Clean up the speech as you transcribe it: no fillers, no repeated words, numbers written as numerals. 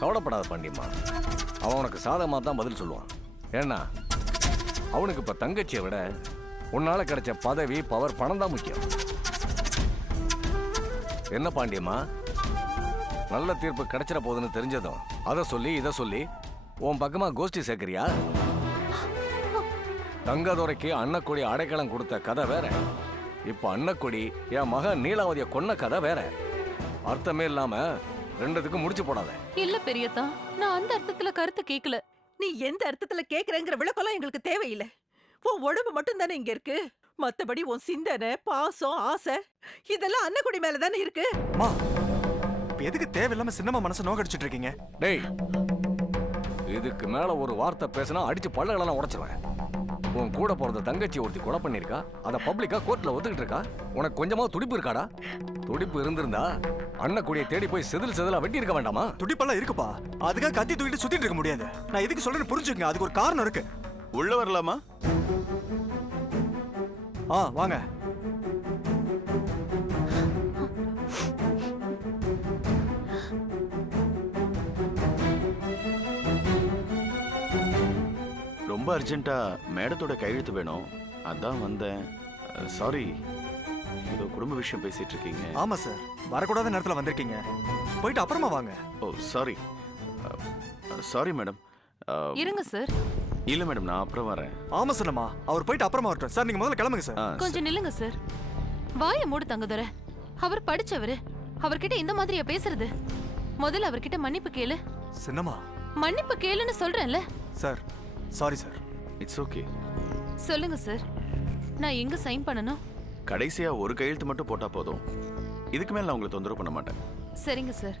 கவலைப்படாத பாண்டியம்மா, அவன் உனக்கு சாதகமாக தான் பதில் சொல்லுவான். ஏன்னா அவனுக்கு இப்போ தங்கச்சியை விட உன்னால கிடைச்ச பதவி, பவர், பணம் தான் முக்கியம். என்ன பாண்டியம்மா, நல்ல தீர்ப்பு கிடைச்சிட போகுதுன்னு தெரிஞ்சதும் அதை சொல்லி இதை சொல்லி உன் பக்கமா கோஷ்டி சேர்க்கிறியா? தங்கதுரைக்கு அன்னக்கொடி அடைக்கலம் கொடுத்த கதை வேற, இப்ப அன்னக்கொடி என் மகன் நீலாவதிய கொன்ன கதை வேற. அர்த்தமே இல்லாம ரெண்டுத்துக்கும் முடிச்சு போடாத. இல்ல பெரியத்தா, நான் அந்த அர்த்தத்துல கருத்து கேட்கல. நீ எந்த அர்த்தத்துல கேக்குறங்கிற விளக்கம்லாம் எங்களுக்கு தேவையில்லை. உன் உடம்பு மட்டும் தானே இங்க இருக்கு. மத்தபடி உன் சிந்தனை, பாசம், ஆசை இதெல்லாம் அன்னக்குடி மேல தானே இருக்கு. அம்மா, இப்ப எதுக்கு தேவையில்லாம சின்னம்மா மனசை நோக்கடிச்சிட்டு இருக்கீங்க? டேய், இதுக்கு மேல ஒரு வார்த்தை பேசினா அடிச்சு பல்லகளெல்லாம் உடைச்சிருவேன். உன் கூட பிறந்த தங்கச்சி ஒருத்தி கொலை பண்ணிருக்கா, அதை பப்ளிக்கா கோர்ட்ல ஒத்துக்கிட்டு இருக்கா. உனக்கு கொஞ்சமா துடிப்பு இருக்காடா? துடிப்பு இருந்திருந்தா அன்னக்குடியை தேடி போய் செதிலா வெட்டி இருக்க வேண்டாமா? துடிப்பெல்லாம் இருக்குப்பா, அதுக்காக கத்தி தூக்கிட்டு சுத்திட்டு இருக்க முடியாது. நான் எதுக்கு சொல்றேன்னு புரிஞ்சுக்கங்க, அதுக்கு ஒரு காரணம் இருக்கு. உள்ள வரலாமா? வாங்க. ரொம்ப அர்ஜென்ட்டா மேடத்தோட கையெழுத்து வேணும், அதான் வந்தேன். சாரி, ஏதோ குடும்ப விஷயம் பேசிட்டு இருக்கீங்க. ஆமா சார், வரக்கூடாத நேரத்துல வந்திருக்கீங்க. போயிட்டு அப்புறமா வாங்க. ஓ சாரி, சாரி மேடம். இருங்க சார். இல்ல மேடம், நான் அப்புறம் வரேன். ஆமா சொன்னமா, அவர் போயிட்டு அப்புறமா வரட்டும். சார் நீங்க முதல்ல கிளம்புங்க சார். கொஞ்சம் நில்லுங்க சார். வாய மூடு தங்கதுரை. அவர் படிச்சவரு, அவர்கிட்ட இந்த மாதிரியா பேசுறது? முதல்ல அவர்கிட்ட மன்னிப்பு கேளு. சின்னம்மா, மன்னிப்பு கேளுன்னு சொல்றேன்ல. Sir sorry sir. It's okay. சொல்லுங்க சார், நான் எங்க சைன் பண்ணணும்? கடைசியா ஒரு கையெழுத்து மட்டும் போட்டா போதும். இதுக்கு மேல நான் உங்களை தொந்தரவு பண்ண மாட்டேன். சரிங்க சார்.